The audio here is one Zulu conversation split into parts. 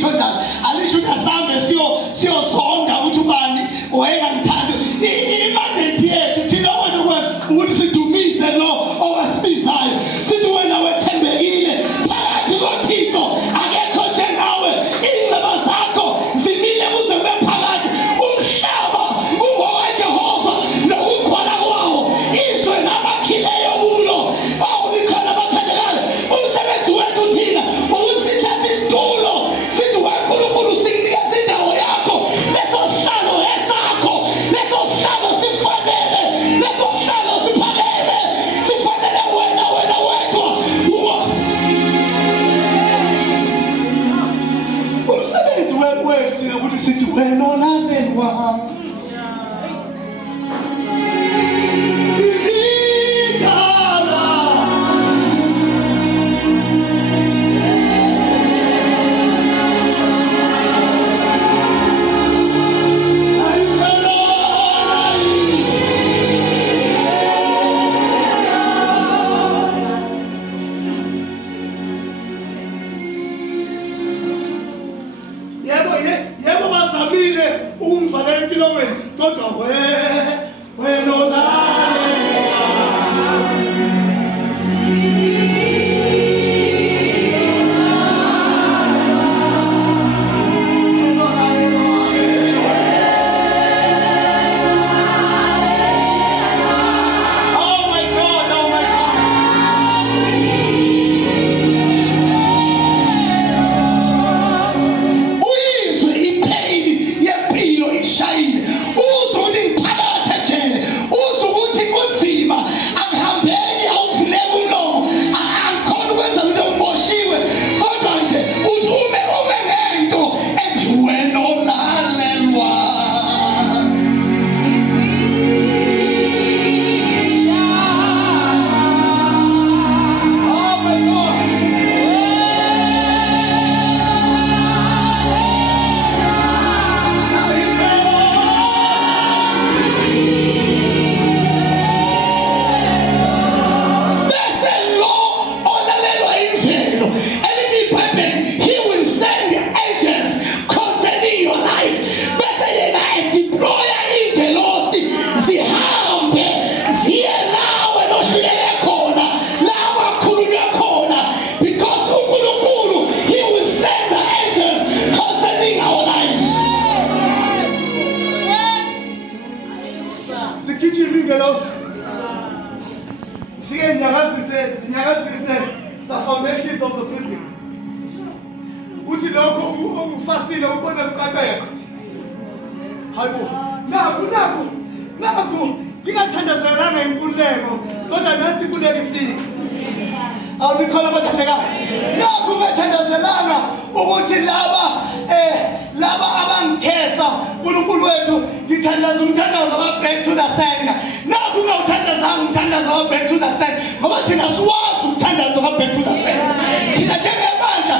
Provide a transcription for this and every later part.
alisho njalo, alisho kasambe siyozonda ukuthi ubani oyengangithanda. Imandate yethu thina wena ukuthi sidumise lo owasibizayo, sithi wena wethembekile phakathi koThixo akekho njengawe, indaba zakho zimile kuze kube phakathi. Umhlaba ungokaJehova nokugcwala kwawo, izwe nabakhileyo kulo. Awulikhona bathandekayo, umsebenzi wethu thina ukuthi sithathe isitulo sithi weNkulunkulu sinikeze indawo yakho. Leso sihlalo esakho, leso sihlalo sifanele, leso sihlalo siphakeme, sifanele wena wedwa. Umsebenzi wethu thina ukuthi sithi wena olalelwa. Yebo bazamile ukumvalela empilweni, kodwa wena olalelwa. Oh my God. Uyizwe ipheli yempilo ishayile, uzwe ukuthi ngiphakathi ejele, uzwe ukuthi kunzima, angihambeki, awuvuleki umlomo, angikhona ukwenza into okuboshiwe, kodwa nje uthi ume ngento ethi wena olalelwa. Oh my God. Bese lo olalelwa imvelo elithi iBhayibheli, he will send angels concerning your life. Bese yena edeploya ingelosi zihambe ziye lawe nohluleke khona, la kwakhulunywe khona, because uNkulunkulu, he will send the angels concerning our lives. Sigijima ingelosi. Fike nyakazise the foundations of the prison. Uthi lokho ukufasile ubone kuqaqeka. Hayibo. Nakho ngingathandazelana inkululeko, kodwa nathi inkululeko ifike. Awulikhona abathandekayo. Nakho ngathandazelana ukuthi laba abangikhesa uNkulunkulu wethu, ngithandaza umthandazo wa back to the sender. Nakho ungawuthandazanga umthandazo wa back to the sender, ngoba thina siwazi umthandazo wa back to the sender. Thina njengebandla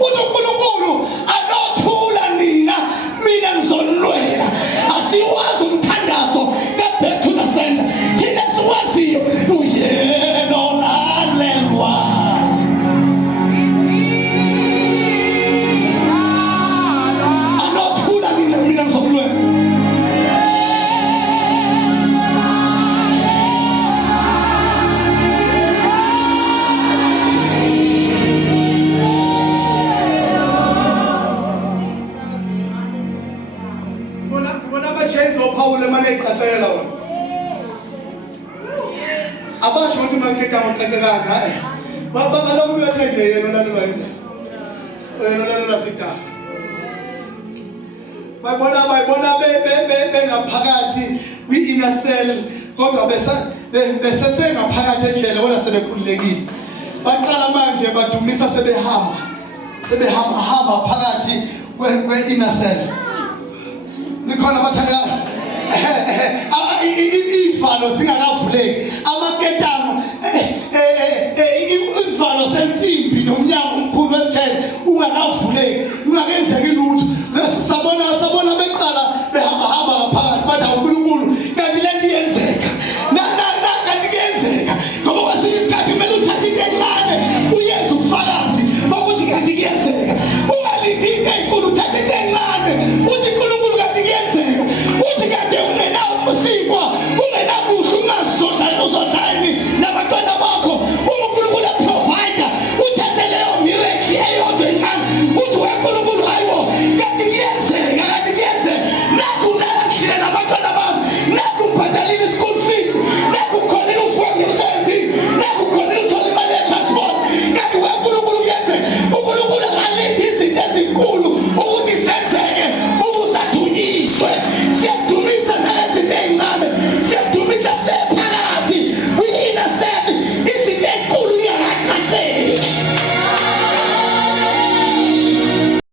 uthi uNkulunkulu anothula mina ngizonilwela. Asiwazi umthandazo ka back to the sender. Thina siwaziyo uyena olalelwa. Anothula mina ngizonilwela. Chains of Paul mane iqaqela wona. Abasho ukuthi makeka ngoqaqelana baba lokhu bethe yena olalelwa yena. Wena olalela sidala. Bayibona bengaphakathi kwi-inner cell, kodwa bese ngaphakathi ejele bona sebekhululekile. Baqala manje badumisa sebehamba phakathi kwe-inner cell. Nikhona bathandana ivalo zingakavuleki, amaketamo isivalo sensimbi nomnyango omkhulu wesitshele